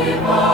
we.